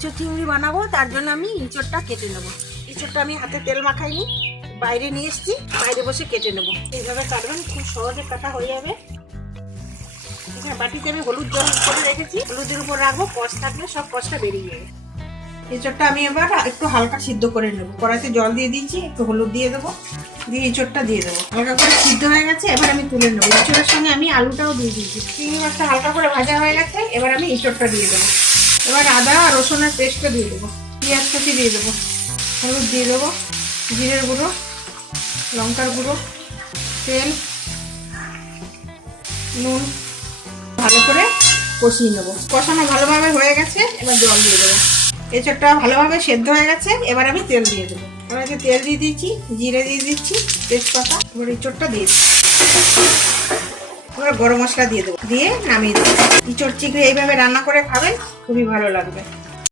ইঁচড় চিংড়ি বানাবো, তার জন্য আমি ইঁচড়টা কেটে নেবো। ইঁচড়টা আমি হাতে তেল মাখাইনি, বাইরে নিয়ে এসেছি, বাইরে বসে কেটে নেবো। এইভাবে কাটবেন, খুব সহজে কাটা হয়ে যাবে। এখানে বাটিতে আমি হলুদ জল করে রেখেছি, হলুদের উপর রাখবো, কষ থাকলে সব কষটা বেরিয়ে যাবে। এঁচড়টা আমি এবার একটু হালকা সিদ্ধ করে নেবো। কড়াইতে জল দিয়ে দিয়েছি, একটু হলুদ দিয়ে দেবো, দিয়ে এঁচড়টা দিয়ে দেবো। হালকা করে সিদ্ধ হয়ে গেছে, এবার আমি তুলে নেবো। এঁচড়ের সঙ্গে আমি আলুটাও দিয়ে দিয়েছি। চিংড়ি মাছটা হালকা করে ভাজা হয়ে গেছে, এবার আমি এঁচড়টা দিয়ে দেবো। এবার আদা আর রসুনের পেস্টটা দিয়ে দেবো, পেঁয়াজ কুচি দিয়ে দেবো, হলুদ দিয়ে দেবো, জিরের গুঁড়ো, লঙ্কার গুঁড়ো, তেল, নুন, ভালো করে কষিয়ে নেবো। কষানো ভালোভাবে হয়ে গেছে, এবার জল দিয়ে দেবো। এঁচড়টা ভালোভাবে সেদ্ধ হয়ে গেছে, এবার আমি তেল দিয়ে দেবো। এবার তেল দিয়ে দিচ্ছি, জিরে দিয়ে দিচ্ছি, তেজপাতা, এবার এঁচড়টা দিয়ে দিচ্ছি। এবার গরম মশলা দিয়ে দেবো, দিয়ে নামিয়ে দেবো। এঁচড় চিংড়ি এইভাবে রান্না করে খাবেন, খুবই ভালো লাগবে।